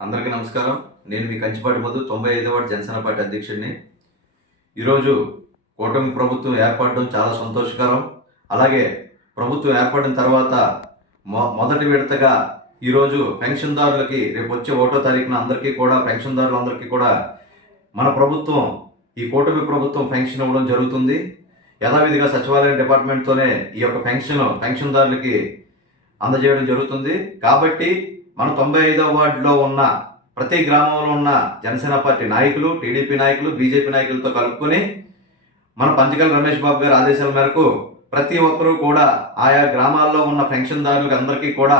అందరికీ నమస్కారం. నేను మీ కంచిపాటి మధు తొంభై ఐదవ జనసేన పార్టీ అధ్యక్షుడిని. ఈరోజు కూటమి ప్రభుత్వం ఏర్పడడం చాలా సంతోషకరం. అలాగే ప్రభుత్వం ఏర్పడిన తర్వాత మొ మొదటి విడతగా ఈరోజు పెన్షన్దారులకి రేపు వచ్చే ఒకటో తారీఖున అందరికీ కూడా పెన్షన్దారులందరికీ కూడా మన ప్రభుత్వం ఈ కూటమి ప్రభుత్వం పెన్షన్ ఇవ్వడం జరుగుతుంది. యథావిధిగా సచివాలయం డిపార్ట్మెంట్తోనే ఈ యొక్క పెన్షన్ పెన్షన్దారులకి అందజేయడం జరుగుతుంది. కాబట్టి మన తొంభై ఐదవ వార్డులో ఉన్న ప్రతి గ్రామంలో ఉన్న జనసేన పార్టీ నాయకులు టీడీపీ నాయకులు బీజేపీ నాయకులతో కలుపుకొని మన పంచగల రమేష్ బాబు గారి ఆదేశాల మేరకు ప్రతి ఒక్కరూ కూడా ఆయా గ్రామాల్లో ఉన్న పెన్షన్దారులకు అందరికీ కూడా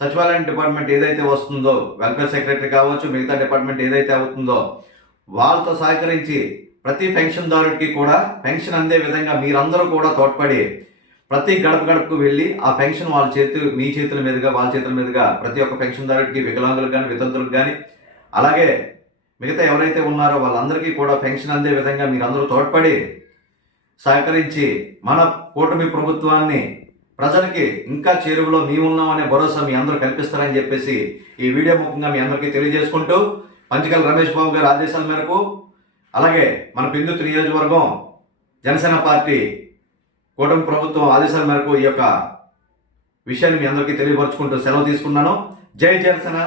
సచివాలయం డిపార్ట్మెంట్ ఏదైతే వస్తుందో వెల్ఫేర్ సెక్రటరీ కావచ్చు మిగతా డిపార్ట్మెంట్ ఏదైతే అవుతుందో వాళ్ళతో సహకరించి ప్రతి పెన్షన్దారుడికి కూడా పెన్షన్ అందే విధంగా మీరందరూ కూడా తోడ్పడి ప్రతి గడప గడపకు వెళ్ళి ఆ పెన్షన్ వాళ్ళ చేతి మీ చేతుల మీదుగా వాళ్ళ చేతుల మీదుగా ప్రతి ఒక్క పెన్షన్దారుడికి వికలాంగులకు కానీ వితంతులకు కానీ అలాగే మిగతా ఎవరైతే ఉన్నారో వాళ్ళందరికీ కూడా పెన్షన్ అందే విధంగా మీరందరూ తోడ్పడి సహకరించి మన కూటమి ప్రభుత్వాన్ని ప్రజలకి ఇంకా చేరువలో మేము ఉన్నామనే భరోసా మీ అందరూ కల్పిస్తారని చెప్పేసి ఈ వీడియో ముఖంగా మీ అందరికీ తెలియజేసుకుంటూ పంచకల్ రమేష్ బాబు గారి ఆదేశాల మేరకు అలాగే మన బిందుతు నియోజకవర్గం జనసేన పార్టీ కూటమి ప్రభుత్వం ఆదేశాల మేరకు ఈ యొక్క విషయాన్ని మీ అందరికీ తెలియపరుచుకుంటూ సెలవు తీసుకున్నాను. జై జనసేన.